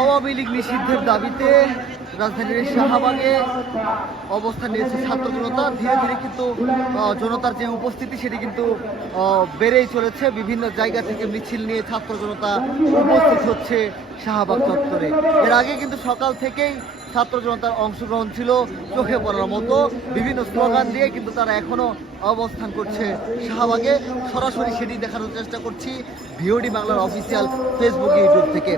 আওয়ামী লীগ নিষিদ্ধের দাবিতে রাজধানীর শাহবাগে অবস্থান নিয়েছে ছাত্র জনতা। ধীরে ধীরে কিন্তু জনতার যে উপস্থিতি সেটি কিন্তু বেড়েই চলেছে। বিভিন্ন জায়গা থেকে মিছিল নিয়ে ছাত্র জনতা উপস্থিত হচ্ছে শাহবাগ চত্বরে। এর আগে কিন্তু সকাল থেকেই ছাত্র জনতার অংশগ্রহণ ছিল চোখে পড়ার মতো। বিভিন্ন স্লোগান দিয়ে কিন্তু তারা এখনো অবস্থান করছে শাহবাগে। সরাসরি সেটি দেখানোর চেষ্টা করছি ভিওডি বাংলার অফিসিয়াল ফেসবুক ইউটিউব থেকে।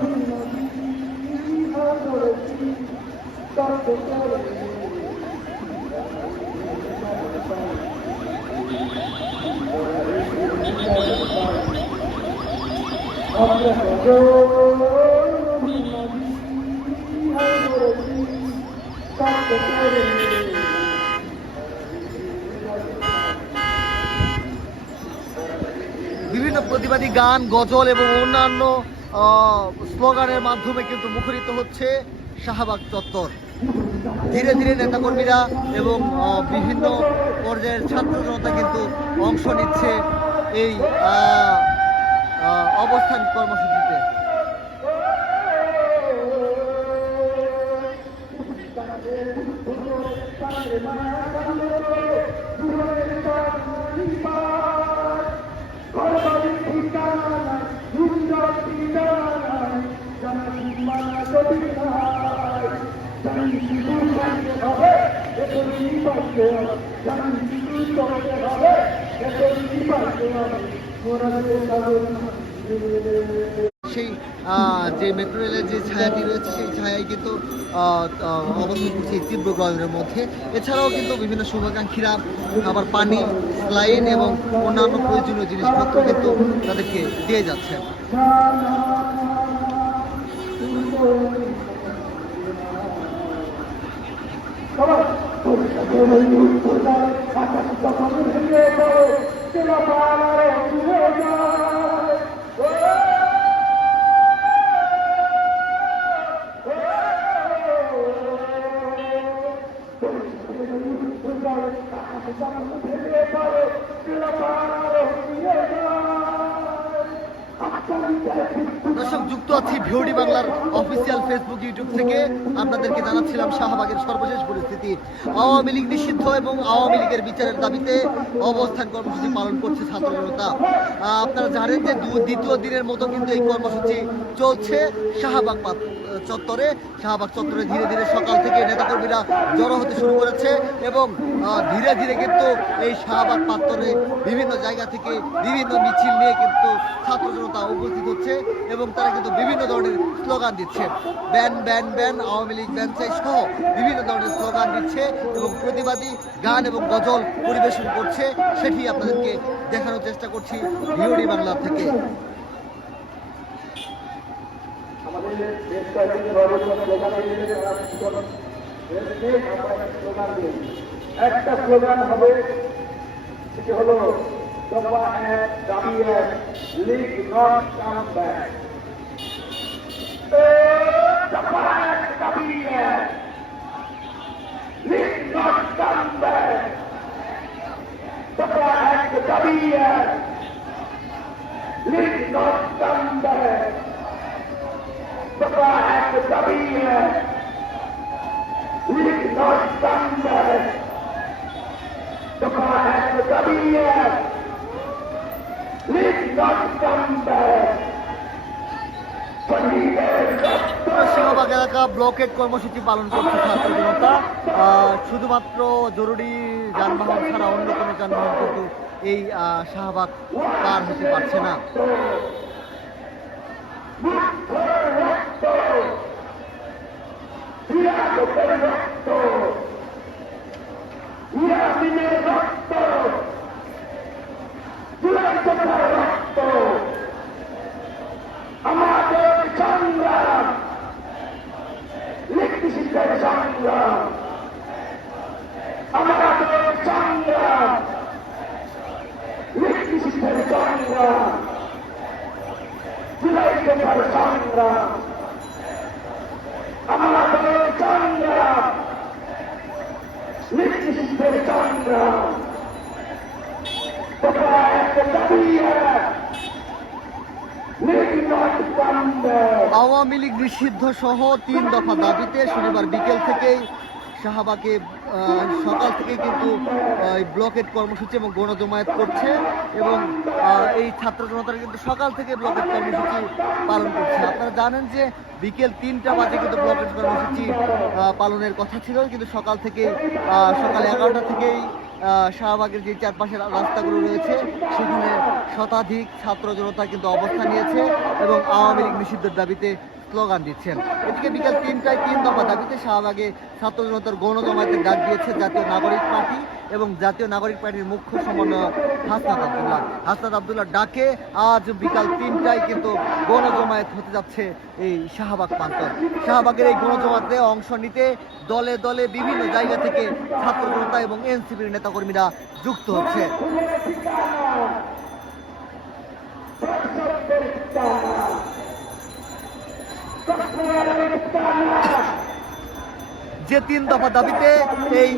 বিভিন্ন প্রতিবাদী গান, গজল এবং অন্যান্য স্লোগানের মাধ্যমে কিন্তু মুখরিত হচ্ছে শাহবাগ চত্বর। ধীরে ধীরে নেতাকর্মীরা এবং বিভিন্ন পর্যায়ের ছাত্র জনতা কিন্তু অংশ নিচ্ছে এই অবস্থান কর্মসূচিতে। সেই যে মেট্রো রেলের যে ছায়াটি রয়েছে সেই ছায়ায় কিন্তু অবস্থান করছে তীব্র গরমের মধ্যে। এছাড়াও কিন্তু বিভিন্ন শুভাকাঙ্ক্ষীরা আবার পানি, স্লাইন এবং অন্যান্য প্রয়োজনীয় জিনিসপত্র কিন্তু তাদেরকে দিয়ে যাচ্ছে। দর্শক, যুক্ত আছি ভিওডি বাংলার অফিসিয়াল ফেসবুক ইউটিউব থেকে। আপনাদেরকে জানাচ্ছিলাম শাহবাগের সর্বশেষ পরিস্থিতি। আওয়ামী লীগ নিষিদ্ধ এবং আওয়ামী লীগের বিচারের দাবিতে অবস্থান কর্মসূচি পালন করছে ছাত্র জনতা। আপনারা জানেন যে দ্বিতীয় দিনের মতো কিন্তু এই কর্মসূচি চলছে শাহবাগ চত্বরে। শাহবাগ চত্বরে ধীরে ধীরে সকাল থেকে নেতাকর্মীরা জড়ো হতে শুরু করেছে এবং ধীরে ধীরে কিন্তু এই শাহবাগ চত্বরে বিভিন্ন জায়গা থেকে বিভিন্ন মিছিল নিয়ে কিন্তু ছাত্র জনতা উপস্থিত হচ্ছে এবং তারা কিন্তু বিভিন্ন ধরনের স্লোগান দিচ্ছে। Ban ban ban, Awami League ban চাই সহ বিভিন্ন ধরনের স্লোগান দিচ্ছে এবং প্রতিবাদী গান এবং গজল পরিবেশন করছে। সেটি আপনাদেরকে দেখানোর চেষ্টা করছি ভিওডি বাংলা থেকে। একটা স্লোগান হবে, সেটি হলো দফা এক, দাবি এক, লিগ নট কাম ব্যাক। দফা এক, দাবি এক, লিগ নট কাম ব্যাক। দফা এক, দাবি এক, লিগ নট কাম ব্যাক। দফা এক, দাবি এক, লিগ নট কাম ব্যাক। দফা এক, দাবি এক, league not come back. Shahbag এলাকা ব্লকেট কর্মসূচি পালন করছে ছাত্র জনতা। শুধুমাত্র জরুরি যানবাহন ছাড়া অন্য কোনো যানবাহন কিন্তু এই শাহবাগ পার হতে পারছে না। আমাদের সংগ্রাম, লিগ নিষিদ্ধের সংগ্রাম, আমাদের সংগ্রাম, লিগ নিষিদ্ধের সংগ্রাম, জুলাই দফার সংগ্রাম, আমাদের সংগ্রাম, লিগ নিষিদ্ধের সংগ্রাম। দফা এক, দাবি এক, League not come back. Awami League নিষিদ্ধ সহ 3 দফা দাবিতে শনিবার বিকেল থেকেই শাহবাগে সকাল থেকে কিন্তু ব্লকেট কর্মসূচি এবং গণজমায়েত করছে এবং এই ছাত্র জনতারা কিন্তু সকাল থেকে ব্লকেট কর্মসূচি পালন করছে। আপনারা জানেন যে বিকেল 3টা বাজে কিন্তু ব্লকেট কর্মসূচি পালনের কথা ছিল, কিন্তু সকাল 11টা থেকেই শাহবাগের যে চারপাশের রাস্তাগুলো রয়েছে সেখানে শতাধিক ছাত্র জনতা কিন্তু অবস্থান নিয়েছে এবং আওয়ামী লীগ নিষিদ্ধের দাবিতে স্লোগান দিচ্ছেন। এদিকে বিকেল 3টায় 3 দফা দাবিতে শাহবাগে ছাত্র জনতার গণজমায়েতের ডাক দিয়েছে জাতীয় নাগরিক পার্টি এবং জাতীয় নাগরিক পার্টির মুখ্য সমন্বয়ক হাসনাত আব্দুল্লাহ ডাকে আজ বিকাল 3টায় কিন্তু গণজমায়েত হতে যাচ্ছে এই শাহবাগ প্রান্তর। শাহবাগের এই গণজমায়েতে অংশ নিতে দলে দলে বিভিন্ন জায়গা থেকে ছাত্র জনতা এবং এনসিপির নেতাকর্মীরা যুক্ত হচ্ছে। যে 3 দফা দাবিতে এই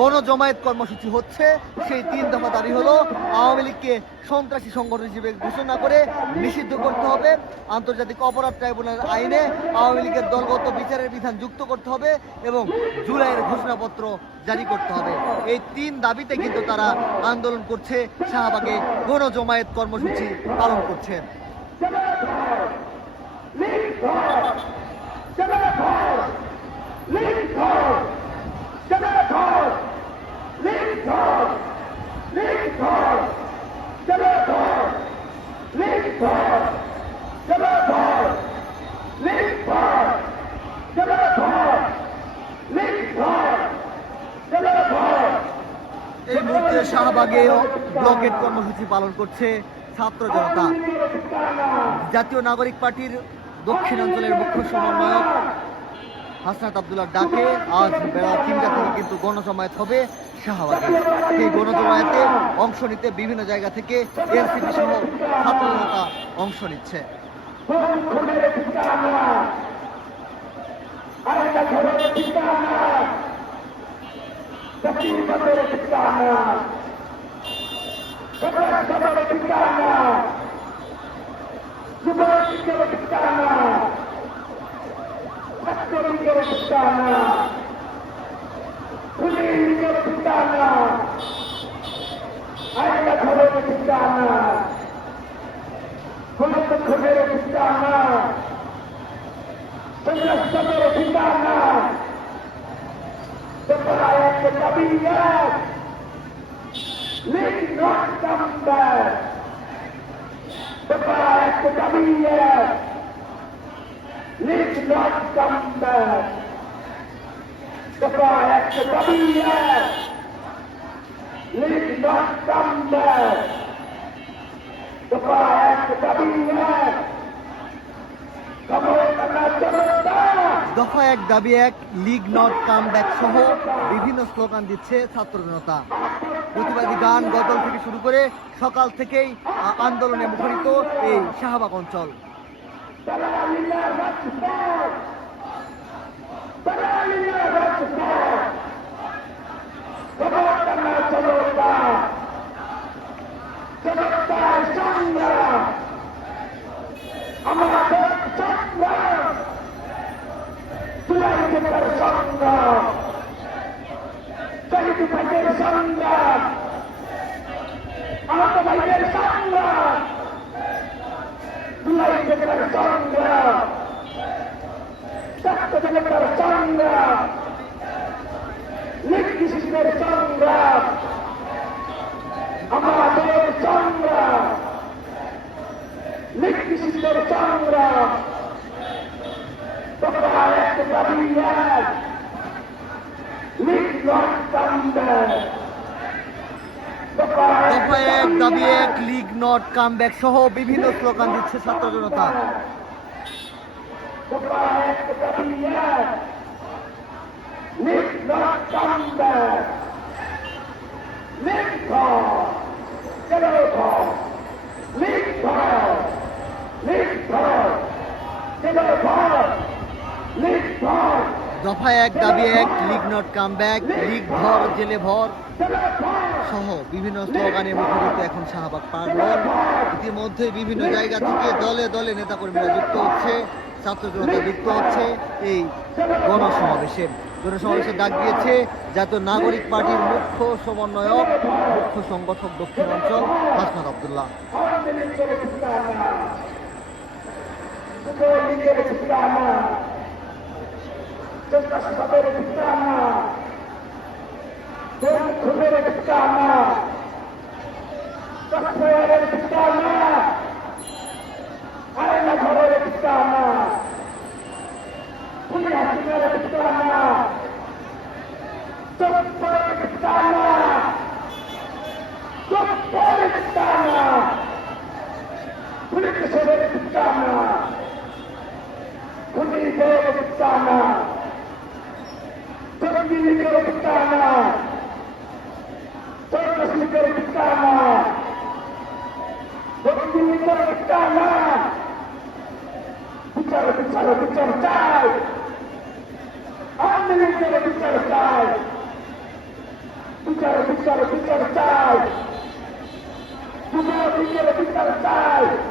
গণজমায়েত কর্মসূচি হচ্ছে সেই 3 দফা দাবি হলো আওয়ামী লীগকে সন্ত্রাসী সংগঠন হিসেবে ঘোষণা করে নিষিদ্ধ করতে হবে, আন্তর্জাতিক অপরাধ ট্রাইব্যুনাল আইনে আওয়ামী লীগের দলগত বিচারের বিধান যুক্ত করতে হবে এবং জুলাইয়ের ঘোষণাপত্র জারি করতে হবে। এই 3 দাবিতে কিন্তু তারা আন্দোলন করছে, শাহবাগে গণজমায়েত কর্মসূচি পালন করছে। এই মুহূর্তে শাহবাগে ব্লকেট কর্মসূচি পালন করছে ছাত্র জনতা। জাতীয় নাগরিক পার্টির দক্ষিণাঞ্চলের মুখ্য সমন্বয়ক হাসনাত আব্দুল্লাহ ডাকে আজ বেলা 3টা থেকে কিন্তু গণজমায়েত হবে শাহবাগে। এই গণজমায়েতে অংশ নিতে বিভিন্ন জায়গা থেকে এনসিপি সহ ছাত্র জনতা অংশ নিচ্ছে। League not come back. League not come back. League not come back. দফা 1 দাবি 1 লিগ নট কাম ব্যাক সহ বিভিন্ন স্লোগান দিচ্ছে ছাত্র জনতা। প্রতিবাদী গান গজল থেকে শুরু করে সকাল থেকেই আন্দোলনে মুখরিত এই শাহবাগ অঞ্চল। দফা 1 দাবি 1 লিগ নট কাম ব্যাক সহ বিভিন্ন স্লোগান দিচ্ছে ছাত্র জনতা। দফা 1 দাবি 1 league not come back, league ভর জেলে ভর। সহ বিভিন্ন স্লোগানে মুখরিত এখন শাহবাগ প্রাঙ্গণ। ইতিমধ্যে বিভিন্ন জায়গা থেকে দলে দলে নেতাকর্মীরা যুক্ত হচ্ছে, ছাত্র জনতা যুক্ত হচ্ছে এই গণসমাবেশের ডাক দিয়েছে জাতীয় নাগরিক পার্টির মুখ্য সমন্বয়ক, মুখ্য সংগঠক দক্ষিণাঞ্চল হাসনাত আব্দুল্লাহ। বিচার চাই